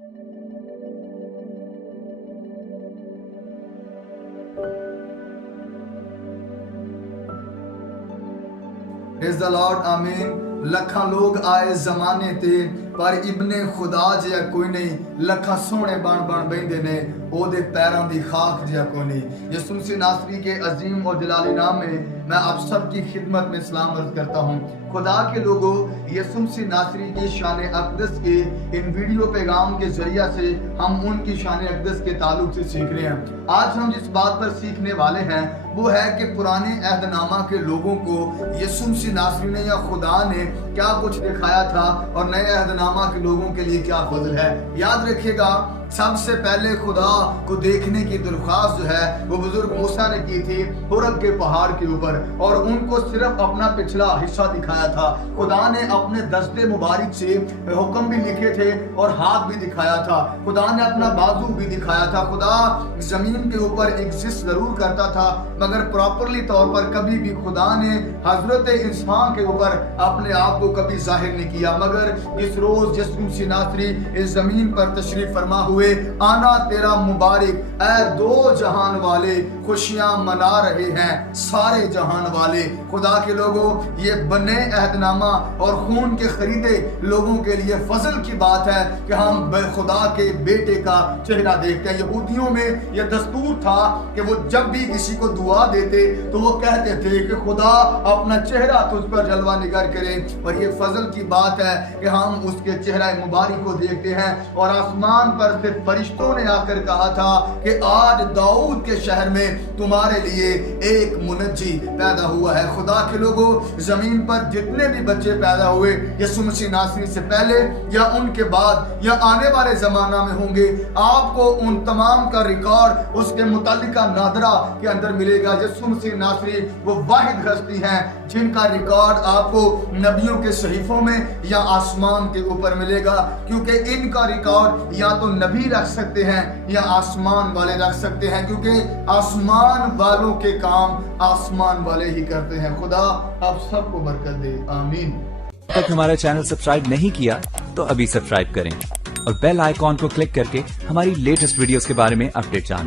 Praise the Lord, आमीन। लखां लोग आए जमाने ते पर इब्ने खुदा जिहा कोई नहीं। लखां सोहणे बन बन बहिंदे ने ओदे पैरां दी खाक जिहा कोई नहीं। यसू मसीह नासरी के अजीम और जलाली नाम में मैं आप सब की खिदमत में सलाम अर्ज करता हूँ। खुदा के लोगों, यसू मसीह नासरी की शान अक़दस के इन वीडियो पैगाम के जरिया से हम उनकी शान अक़दस के ताल्लुक से सीख रहे हैं। आज हम जिस बात पर सीखने वाले हैं वो है कि पुराने अहदनामा के लोगों को यसू मसीह नासरी ने या खुदा ने क्या कुछ दिखाया था और नए अहदनामा के लोगों के लिए क्या फजल है। याद रखिएगा, सबसे पहले खुदा को देखने की दरख्वास्त जो है वो बुजुर्ग मूसा ने की थी हुरब के पहाड़ के ऊपर, और उनको सिर्फ अपना पिछला हिस्सा दिखाया था। खुदा ने अपने दस्ते मुबारक से हुक्म भी लिखे थे और हाथ भी दिखाया था। खुदा ने अपना बाजू भी दिखाया था। खुदा जमीन के ऊपर एग्जिस्ट जरूर करता था मगर प्रॉपरली तौर पर कभी भी खुदा ने हजरत इंसान के ऊपर अपने आप को कभी जाहिर नहीं किया। मगर इस रोज यसू मसीह नासरी इस जमीन पर तशरीफ फरमा हुए, आना तेरा मुबारक, ऐ दो जहान वाले, खुशियां मना रहे हैं सारे जहान वाले। खुदा के लोगों, ये बने अहदनामा और खून के खरीदे लोगों के लिए फजल की बात है कि हम खुदा के बेटे का चेहरा देखते हैं। यहूदियों में यह दस्तूर था कि वो जब भी किसी को दुआ देते तो वो कहते थे कि खुदा अपना चेहरा तुझ पर जलवा निगर करे, और ये फजल की बात है कि हम उसके चेहरा मुबारक को देखते हैं। और आसमान पर से फरिश्तों ने आकर कहा था कि आज दाऊद के शहर में तुम्हारे लिए एक मुनज्जी पैदा हुआ है। खुदा के लोगों, जमीन पर जितने भी बच्चे पैदा हुए यसू मसीह नासरी से पहले या उनके बाद या आने वाले जमाना में होंगे, आपको उन तमाम का रिकॉर्ड उसके मुतल्लिका नादरा के अंदर मिलेगा। यसू मसीह नासरी वो वाहिद हस्ती हैं जिनका रिकॉर्ड आपको नबियों के सहीफों में या आसमान के ऊपर मिलेगा, क्योंकि इनका रिकॉर्ड या तो नबी रख सकते हैं या आसमान वाले रख सकते हैं, क्योंकि आसमान वालों के काम आसमान वाले ही करते हैं। खुदा आप सबको बरकत दे, आमीन। अब तक हमारा चैनल सब्सक्राइब नहीं किया तो अभी सब्सक्राइब करें और बेल आइकॉन को क्लिक करके हमारी लेटेस्ट वीडियोस के बारे में अपडेट जानें।